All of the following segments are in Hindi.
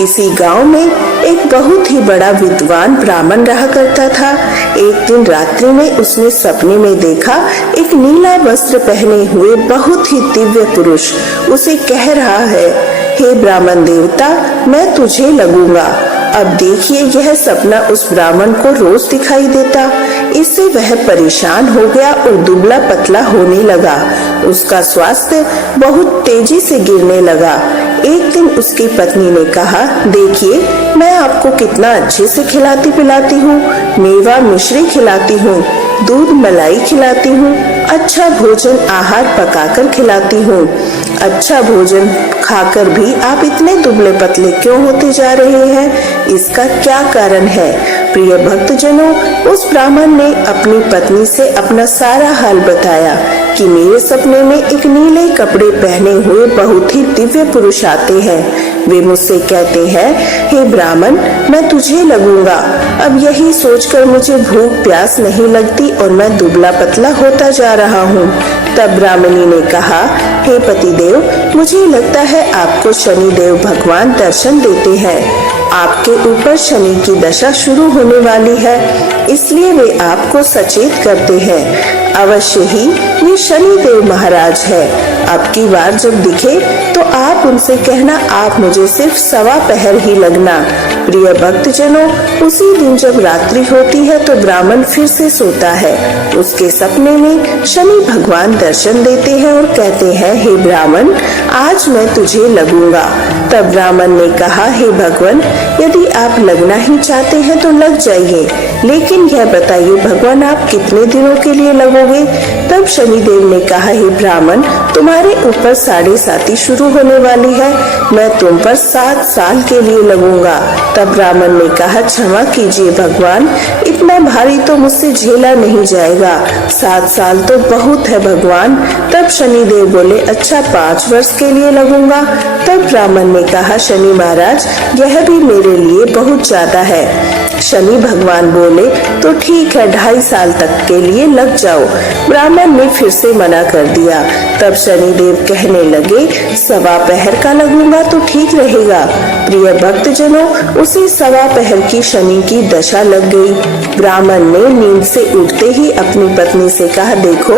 किसी गांव में एक बहुत ही बड़ा विद्वान ब्राह्मण रहा करता था। एक दिन रात्रि में उसने सपने में देखा एक नीला वस्त्र पहने हुए बहुत ही दिव्य पुरुष उसे कह रहा है, हे ब्राह्मण देवता, मैं तुझे लगूंगा। अब देखिए, यह सपना उस ब्राह्मण को रोज दिखाई देता। इससे वह परेशान हो गया और दुबला पतला होने लगा। उसका स्वास्थ्य बहुत तेजी से गिरने लगा। एक दिन उसकी पत्नी ने कहा, देखिए, मैं आपको कितना अच्छे से खिलाती पिलाती हूँ, मेवा मिश्री खिलाती हूँ, दूध मलाई खिलाती हूँ, अच्छा भोजन आहार पकाकर खिलाती हूँ। अच्छा भोजन खाकर भी आप इतने दुबले पतले क्यों होते जा रहे हैं? इसका क्या कारण है? प्रिय भक्तजनों, उस ब्राह्मण ने अपनी पत्नी से अपना सारा हाल बताया कि मेरे सपने में एक नीले कपड़े पहने हुए बहुत ही दिव्य पुरुष आते हैं। वे मुझसे कहते हैं, हे ब्राह्मण, मैं तुझे लगूंगा। अब यही सोचकर मुझे भूख प्यास नहीं लगती और मैं दुबला पतला होता जा रहा हूँ। तब ब्राह्मणी ने कहा, हे पतिदेव, मुझे लगता है आपको शनिदेव भगवान दर्शन देते हैं। आपके ऊपर शनि की दशा शुरू होने वाली है, इसलिए वे आपको सचेत करते हैं। अवश्य ही ये शनिदेव महाराज है। अब की बार जब दिखे तो आप उनसे कहना, आप मुझे सिर्फ 1.25 पहर ही लगना। प्रिय भक्तजनों, उसी दिन जब रात्रि होती है तो ब्राह्मण फिर से सोता है। उसके सपने में शनि भगवान दर्शन देते हैं और कहते हैं, हे ब्राह्मण, आज मैं तुझे लगूंगा। तब ब्राह्मण ने कहा, हे भगवान, यदि आप लगना ही चाहते हैं तो लग जाइए, लेकिन यह बताइए भगवान, आप कितने दिनों के लिए लगोगे? तब शनिदेव ने कहा, हे ब्राह्मण, तुम्हारे ऊपर 7.5 शुरू होने वाली है, मैं तुम पर 7 साल के लिए लगूंगा। तब ब्राह्मण ने कहा, क्षमा कीजिए भगवान, इतना भारी तो मुझसे झेला नहीं जाएगा, 7 साल तो बहुत है भगवान। तब शनिदेव बोले, अच्छा 5 वर्ष के लिए लगूंगा। तब ब्राह्मण ने कहा, शनि महाराज, यह भी मेरे लिए बहुत ज्यादा है। शनि भगवान बोले, तो ठीक है, 2.5 साल तक के लिए लग जाओ। ब्राह्मण ने फिर से मना कर दिया। तब शनिदेव कहने लगे, 1.25 पहर का लगूंगा तो ठीक रहेगा। प्रिय भक्तजनों, उसे 1.25 पहर की शनि की दशा लग गई। ब्राह्मण ने नींद से उठते ही अपनी पत्नी से कहा, देखो,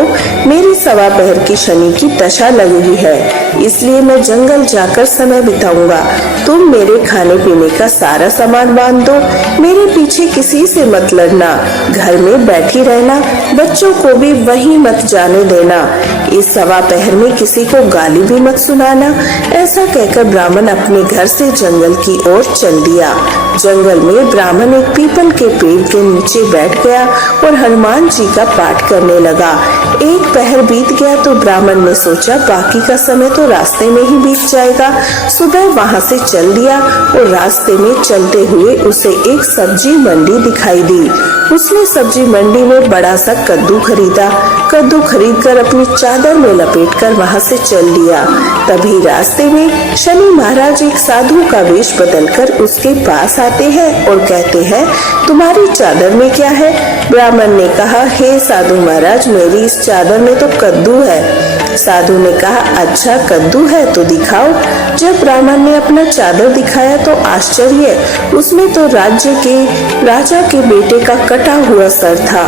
मेरी 1.25 पहर की शनि की दशा लगी है, इसलिए मैं जंगल जाकर समय बिताऊंगा। तुम मेरे खाने पीने का सारा सामान बांध दो, मेरे पीछे किसी से मत लड़ना, घर में बैठी रहना, बच्चों को भी वहीं मत जाने देना, इस 1.25 पहर में किसी को गाली भी मत सुनाना। ऐसा कहकर ब्राह्मण अपने घर से जंगल की ओर चल दिया। जंगल में ब्राह्मण एक पीपल के पेड़ के नीचे बैठ गया और हनुमान जी का पाठ करने लगा। 1 पहर बीत गया तो ब्राह्मण ने सोचा, बाकी का समय तो रास्ते में ही बीत जाएगा। सुबह वहाँ से चल दिया और रास्ते में चलते हुए उसे एक सब्जी मंडी दिखाई दी। उसने सब्जी मंडी में बड़ा सा कद्दू खरीदा। कद्दू खरीदकर अपनी चादर में लपेटकर वहाँ से चल दिया। तभी रास्ते में शनि महाराज एक साधु का वेश बदलकर उसके पास आते हैं और कहते हैं, तुम्हारी चादर में क्या है? ब्राह्मण ने कहा, हे साधु महाराज, मेरी इस चादर में तो कद्दू है। साधु ने कहा, अच्छा कद्दू है तो दिखाओ। जब ब्राह्मण ने अपना चादर दिखाया तो आश्चर्य, उसमें तो राज्य के राजा के बेटे का कटा हुआ सर था।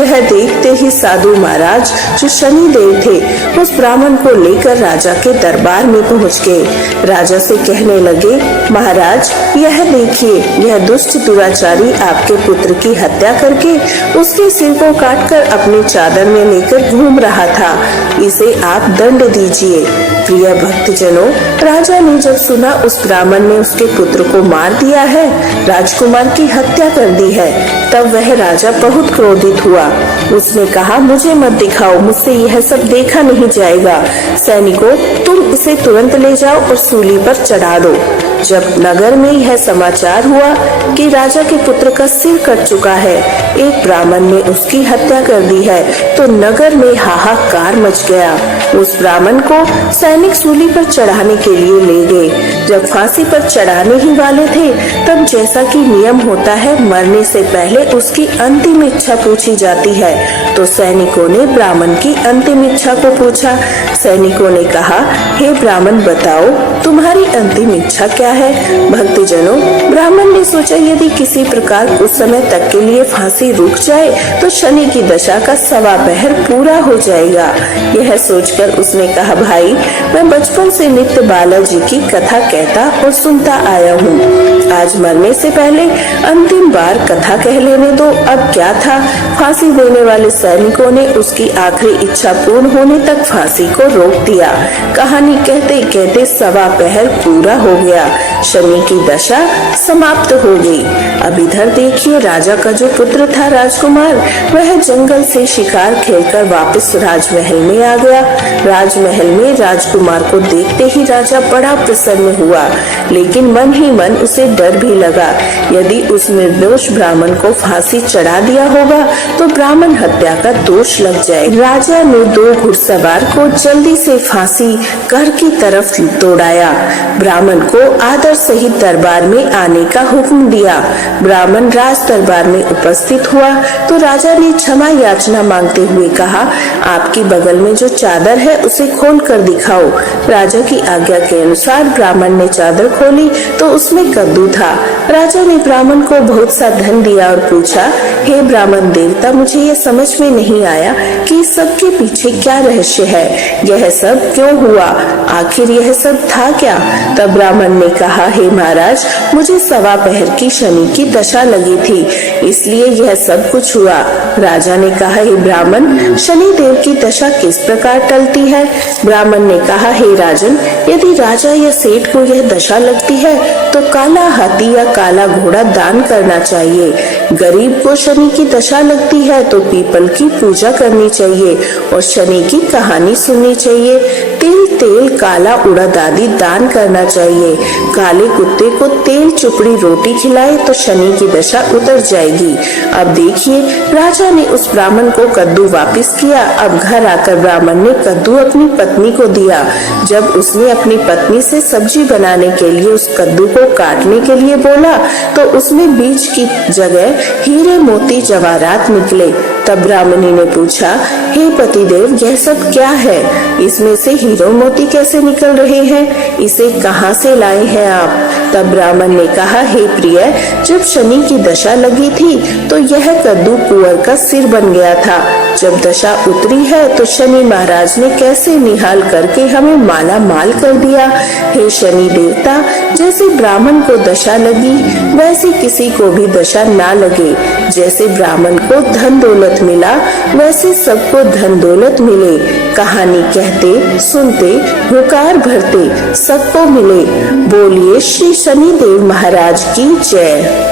यह देखते ही साधु महाराज, जो शनिदेव थे, उस ब्राह्मण को लेकर राजा के दरबार में पहुंच गए। राजा से कहने लगे, महाराज, यह देखिए, यह दुष्ट दुराचारी आपके पुत्र की हत्या करके उसके सिर को काटकर अपनी चादर में लेकर घूम रहा था, इसे आप दंड दीजिए। प्रिय भक्तजनों, राजा ने जब सुना उस ब्राह्मण ने उसके पुत्र को मार दिया है, राजकुमार की हत्या कर दी है, तब वह राजा बहुत क्रोधित हुआ। उसने कहा, मुझे मत दिखाओ, मुझसे यह सब देखा नहीं जाएगा। सैनिकों, तुम इसे तुरंत ले जाओ और सूली पर चढ़ा दो। जब नगर में यह समाचार हुआ कि राजा के पुत्र का सिर कट चुका है, एक ब्राह्मण ने उसकी हत्या कर दी है, तो नगर में हाहाकार मच गया। उस ब्राह्मण को सैनिक सूली पर चढ़ाने के लिए ले गए। जब फांसी पर चढ़ाने ही वाले थे, तब जैसा कि नियम होता है, मरने से पहले उसकी अंतिम इच्छा पूछी जाती है। तो सैनिकों ने ब्राह्मण की अंतिम इच्छा को पूछा। सैनिकों ने कहा, हे ब्राह्मण बताओ तुम्हारी अंतिम इच्छा क्या है। भक्तजनों, ब्राह्मण ने सोचा यदि किसी प्रकार कुछ समय तक के लिए फांसी रुक जाए तो शनि की दशा का 1.25 पहर पूरा हो जाएगा। यह सोचकर उसने कहा, भाई मैं बचपन से नित्य बालाजी की कथा कहता और सुनता आया हूँ। आज मरने से पहले अंतिम बार कथा कह लेने दो। अब क्या था, फांसी देने वाले सैनिकों ने उसकी आखिरी इच्छा पूर्ण होने तक फांसी को रोक दिया। कहानी कहते कहते 1.25 पहर पूरा हो गया, शनि की दशा समाप्त हो गई। अब इधर देखिए, राजा का जो पुत्र था राजकुमार, वह जंगल से शिकार खेलकर वापस राजमहल में आ गया। राजमहल में राजकुमार को देखते ही राजा बड़ा प्रसन्न हुआ, लेकिन मन ही मन उसे डर भी लगा। यदि उस निर्दोष ब्राह्मण को फांसी चढ़ा दिया होगा तो ब्राह्मण हत्या का दोष लग जाए। राजा ने 2 घुड़सवार को जल्दी से फांसी घर की तरफ दौड़ाया। ब्राह्मण को आदर सहित दरबार में आने का हुक्म दिया। ब्राह्मण राज दरबार में उपस्थित हुआ तो राजा ने क्षमा याचना मांगते हुए कहा, आपकी बगल में जो चादर है उसे खोल कर दिखाओ। राजा की आज्ञा के अनुसार ब्राह्मण ने चादर खोली तो उसमें कद्दू था। राजा ने ब्राह्मण को बहुत सा धन दिया और पूछा, हे ब्राह्मण देवता, मुझे ये समझ में नहीं आया कि इस सब के पीछे क्या रहस्य है, यह सब क्यों हुआ, आखिर यह सब था क्या। तब ब्राह्मण ने कहा, हे महाराज, मुझे 1.25 पहर की शनि की दशा लगी थी, इसलिए यह सब कुछ हुआ। राजा ने कहा, हे ब्राह्मण, शनि देव की दशा किस प्रकार टलती है। ब्राह्मण ने कहा, हे राजन, यदि राजा या सेठ को यह दशा लगती है तो काला हाथी या काला घोड़ा दान करना चाहिए। गरीब को शनि की दशा लगती है तो पीपल की पूजा करनी चाहिए और शनि की कहानी सुननी चाहिए। तिल, तेल, काला उड़द आदि दान करना चाहिए। काले कुत्ते को तेल चुपड़ी रोटी खिलाए तो शनि की दशा उतर जाएगी। अब देखिए, राजा ने उस ब्राह्मण को कद्दू वापस किया। अब घर आकर ब्राह्मण ने कद्दू अपनी पत्नी को दिया। जब उसने अपनी पत्नी से सब्जी बनाने के लिए उस कद्दू को काटने के लिए बोला तो उसमें बीज की जगह हीरे मोती जवाहरात निकले। तब ब्राह्मणी ने पूछा, हे पतिदेव, यह सब क्या है, इसमें से हीरे मोती कैसे निकल रहे हैं, इसे कहाँ से लाए हैं आप। तब ब्राह्मण ने कहा, हे प्रिय, जब शनि की दशा लगी थी तो यह कद्दू कुंवर का सिर बन गया था। जब दशा उतरी है तो शनि महाराज ने कैसे निहाल करके हमें माला माल कर दिया। हे शनि देवता, जैसे ब्राह्मण को दशा लगी वैसे किसी को भी दशा ना लगे। जैसे ब्राह्मण को धन दौलत मिला वैसे सबको धन दौलत मिले। कहानी कहते सुनते हुकार भरते सबको मिले। बोलिए श्री शनि देव महाराज की जय।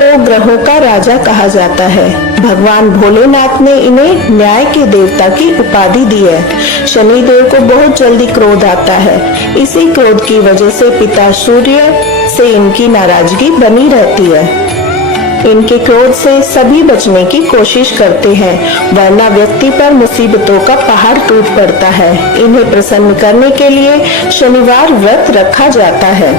तो ग्रहों का राजा कहा जाता है। भगवान भोलेनाथ ने इन्हें न्याय के देवता की उपाधि दी है। शनि देव को बहुत जल्दी क्रोध आता है। इसी क्रोध की वजह से पिता सूर्य से इनकी नाराजगी बनी रहती है। इनके क्रोध से सभी बचने की कोशिश करते हैं, वरना व्यक्ति पर मुसीबतों का पहाड़ टूट पड़ता है। इन्हें प्रसन्न करने के लिए शनिवार व्रत रखा जाता है।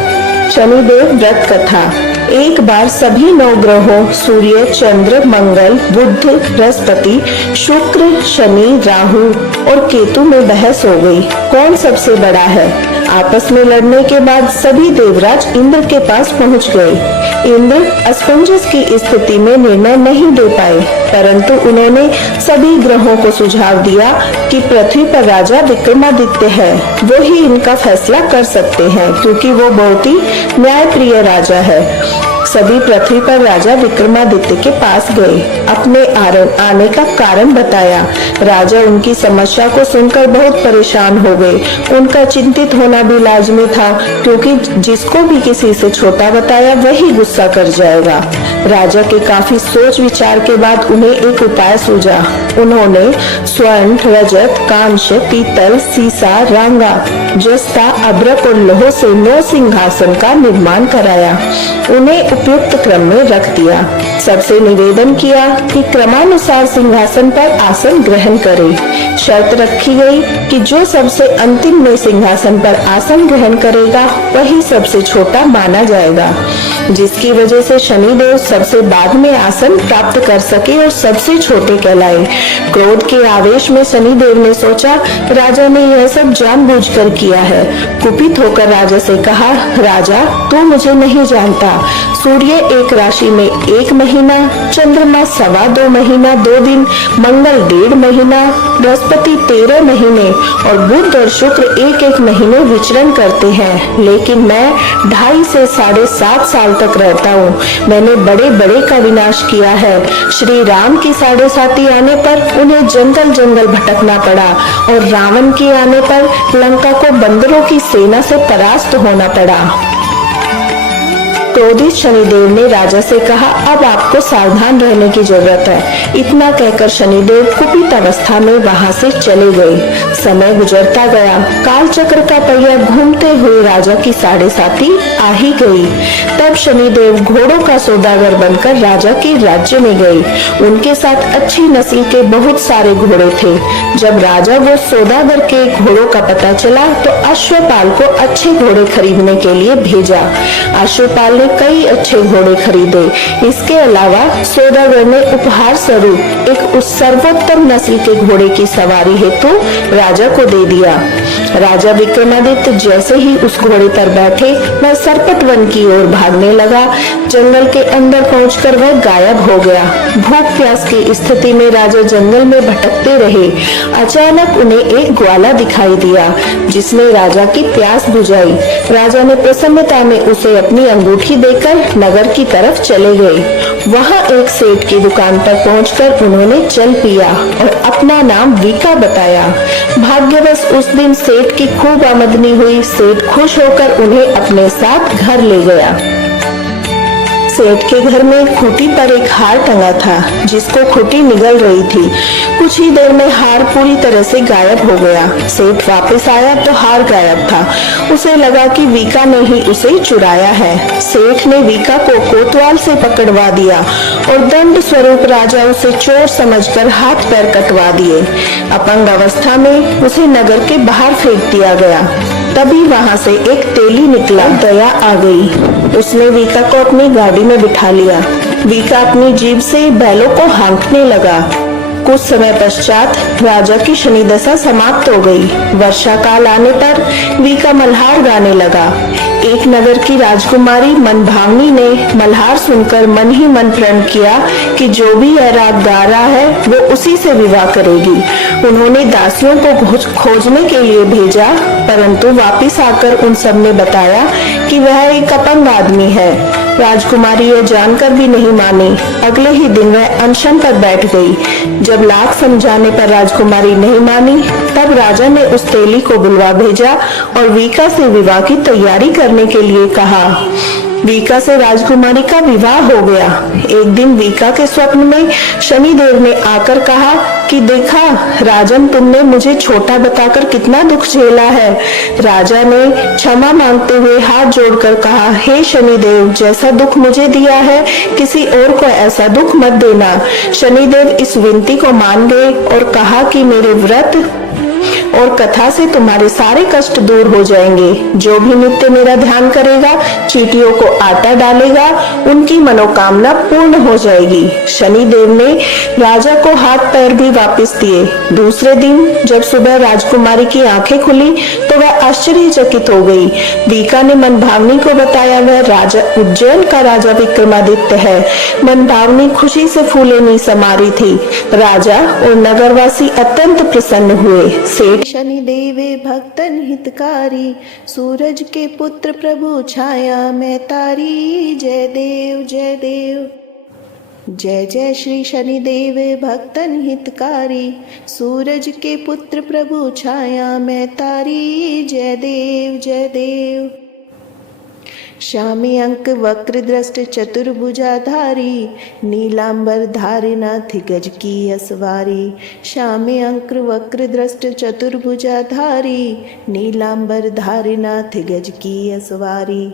शनिदेव व्रत कथा। एक बार सभी 9 ग्रहों सूर्य, चंद्र, मंगल, बुध, बृहस्पति, शुक्र, शनि, राहु और केतु में बहस हो गई, कौन सबसे बड़ा है। आपस में लड़ने के बाद सभी देवराज इंद्र के पास पहुंच गए। इंद्र असमंजस की स्थिति में निर्णय नहीं दे पाए, परंतु उन्होंने सभी ग्रहों को सुझाव दिया कि पृथ्वी पर राजा विक्रमादित्य है, वो ही इनका फैसला कर सकते हैं, क्योंकि वो बहुत ही न्यायप्रिय राजा है। सभी पृथ्वी पर राजा विक्रमादित्य के पास गए, अपने आने का कारण बताया। राजा उनकी समस्या को सुनकर बहुत परेशान हो गए। उनका चिंतित होना भी लाजमी था, क्योंकि जिसको भी किसी से छोटा बताया वही गुस्सा कर जाएगा। राजा के काफी सोच विचार के बाद उन्हें एक उपाय सूझा। उन्होंने स्वर्ण, रजत, कांस्य, पीतल, सीसा, रांगा, जस्ता, अभ्रक और लोह से 9 सिंहासन का निर्माण कराया। उन्हें उपयुक्त क्रम में रख दिया। सबसे निवेदन किया कि क्रमानुसार सिंहासन पर आसन ग्रहण करें। शर्त रखी गई कि जो सबसे अंतिम में सिंहासन पर आसन ग्रहण करेगा वही सबसे छोटा माना जाएगा, जिसकी वजह से शनिदेव सबसे बाद में आसन प्राप्त कर सके और सबसे छोटे कहलाए। क्रोध के आवेश में शनिदेव ने सोचा राजा ने यह सब जानबूझकर किया है। कुपित होकर राजा से कहा, राजा तू मुझे नहीं जानता। सूर्य एक राशि में 1 महीना, चंद्रमा 2.25 महीना 2 दिन, मंगल 1.5 महीना, बृहस्पति 13 महीने और बुध और शुक्र 1-1 महीने विचरण करते हैं, लेकिन मैं 2.5 से 7.5 साल तक रहता हूँ। मैंने बड़े बड़े का विनाश किया है। श्री राम की 7.5 आने पर उन्हें जंगल जंगल भटकना पड़ा और रावण के आने पर लंका को बंदरों की सेना से परास्त होना पड़ा। क्रोधित शनिदेव ने राजा से कहा, अब आपको सावधान रहने की जरूरत है। इतना कहकर शनिदेव कुपित अवस्था में वहां से चले गए। समय गुजरता गया। काल चक्र का पहिया घूमते हुए राजा की 7.5 आ ही गई। तब शनिदेव घोड़ों का सौदागर बनकर राजा के राज्य में गए। उनके साथ अच्छी नस्ल के बहुत सारे घोड़े थे। जब राजा वो सौदागर के घोड़ों का पता चला तो अश्वपाल को अच्छे घोड़े खरीदने के लिए भेजा। अश्वपाल ने कई अच्छे घोड़े खरीदे। इसके अलावा सौदागर ने उपहार स्वरूप एक उस सर्वोत्तम नस्ल के घोड़े की सवारी हेतु राजा को दे दिया। राजा विक्रमादित्य जैसे ही उस घोड़े पर बैठे वह सरपट वन की ओर भागने लगा। जंगल के अंदर पहुंचकर वह गायब हो गया। भूख प्यास की स्थिति में राजा जंगल में भटकते रहे। अचानक उन्हें एक ग्वाला दिखाई दिया जिसने राजा की प्यास बुझाई। राजा ने प्रसन्नता में उसे अपनी अंगूठी देकर नगर की तरफ चले गए। वहां एक सेठ की दुकान पर पहुंचकर उन्होंने जल पिया और अपना नाम वीका बताया। भाग्यवश उस दिन सेठ की खूब आमदनी हुई। सेठ खुश होकर उन्हें अपने साथ घर ले गया। सेठ के घर में खूंटी पर एक हार टंगा था जिसको खूंटी निगल रही थी। कुछ ही देर में हार पूरी तरह से गायब हो गया। सेठ वापस आया तो हार गायब था। उसे लगा कि वीका ने ही उसे चुराया है। सेठ ने वीका को कोतवाल से पकड़वा दिया और दंड स्वरूप राजा उसे चोर समझकर हाथ पैर कटवा दिए। अपंग अवस्था में उसे नगर के बाहर फेंक दिया गया। तभी वहां से एक तेली निकला। दया आ गई। उसने वीका को अपनी गाड़ी में बिठा लिया। वीका अपनी जीभ से बैलों को हाँकने लगा। कुछ समय पश्चात राजा की शनि दशा समाप्त हो गई। वर्षा काल आने पर वीका मल्हार गाने लगा। एक नगर की राजकुमारी मनभावनी ने मल्हार सुनकर मन ही मन प्रण किया कि जो भी यह राग गा रहा है वो उसी से विवाह करेगी। उन्होंने दासियों को खोजने के लिए भेजा, परंतु वापस आकर उन सब ने बताया कि वह एक अपंग आदमी है। राजकुमारी यह जानकर भी नहीं मानी। अगले ही दिन वह अनशन पर बैठ गई। जब लाख समझाने पर राजकुमारी नहीं मानी, तब राजा ने उस तेली को बुलवा भेजा और वीका से विवाह की तैयारी करने के लिए कहा। वीका से राजकुमारी का विवाह हो गया। एक दिन वीका के स्वप्न में शनिदेव ने आकर कहा कि देखा राजन, तुमने मुझे छोटा बताकर कितना दुख झेला है। राजा ने क्षमा मांगते हुए हाथ जोड़कर कहा, हे शनिदेव, जैसा दुख मुझे दिया है किसी और को ऐसा दुख मत देना। शनिदेव इस विनती को मान गए और कहा कि मेरे व्रत और कथा से तुम्हारे सारे कष्ट दूर हो जाएंगे। जो भी नित्य मेरा ध्यान करेगा, चींटियों को आटा डालेगा, उनकी मनोकामना पूर्ण हो जाएगी। शनिदेव ने राजा को हाथ पैर भी वापस दिए। दूसरे दिन जब सुबह राजकुमारी की आंखें खुली तो वह आश्चर्यचकित हो गई। वीका ने मनभावनी को बताया वह राजा उज्जैन का राजा विक्रमादित्य है। मनभावनी खुशी से फूले समा रही थी। राजा और नगरवासी अत्यंत प्रसन्न हुए। सेठ शनिदेव भक्तन हितकारी, सूरज के पुत्र प्रभु छाया मैं तारी। जय देव जय देव। जय जय श्री शनिदेव भक्तन हितकारी, सूरज के पुत्र प्रभु छाया मैं तारी। जय देव जय देव। श्यामी अंक वक्र दृष्ट चतुर्भुजाधारी, नीलांबर धारिनाथ गज की असवारी। श्यामी अंक वक्र दृष्ट चतुर्भुजाधारी, नीलांबर धारिनाथ गज की असवारी।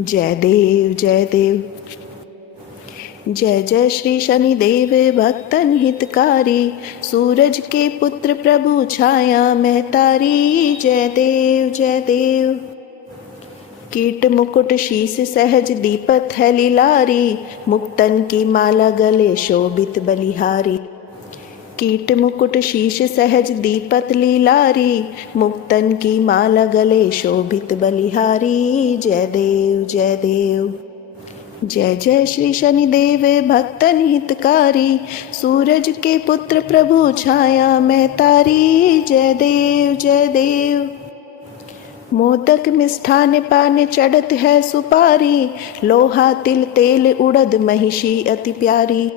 जय देव जय देव। जय जय श्री शनिदेव भक्तन हितकारी, सूरज के पुत्र प्रभु छाया मैं तारी। जय देव जय देव। कीट मुकुट शीस सहज दीपत है लीलारी, मुक्तन की माला गले शोभित बलिहारी। कीट मुकुट शीश सहज दीपत लीलारी, मुक्तन की माला गले शोभित बलिहारी। जय देव जय देव। जय जय श्री शनिदेव भक्तन हितकारी, सूरज के पुत्र प्रभु छाया मैं तारी। जय देव जय देव। मोदक मिष्ठान पान चढ़त है सुपारी, लोहा तिल तेल उड़द महिषी अति प्यारी।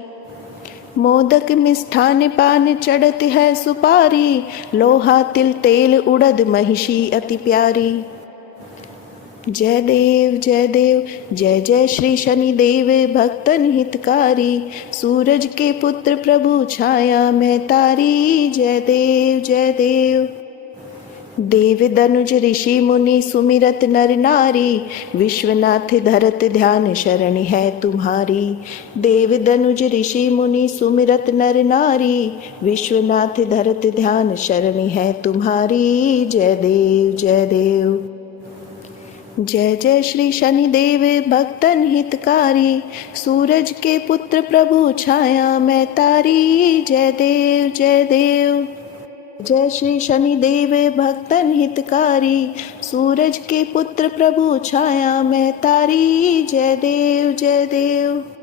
मोदक मिष्ठान पान चढ़त है सुपारी, लोहा तिल तेल उड़द महिषी अति प्यारी। जय देव जय देव। जय जय श्री शनिदेव भक्तन हितकारी, सूरज के पुत्र प्रभु छाया मैं तारी। जय देव जय देव। देव दनुज ऋषि मुनि सुमिरत नर नारी, विश्वनाथ धरत ध्यान शरण है तुम्हारी। देव दनुज ऋषि मुनि सुमिरत नर नारी, विश्वनाथ धरत ध्यान शरण है तुम्हारी। जय देव जय देव। जय जय श्री शनिदेव भक्तन हितकारी, सूरज के पुत्र प्रभु छाया मैं तारी। जय देव जय देव। जय श्री शनिदेव भक्तन हितकारी, सूरज के पुत्र प्रभु छाया मैं तारी। जय देव जय देव।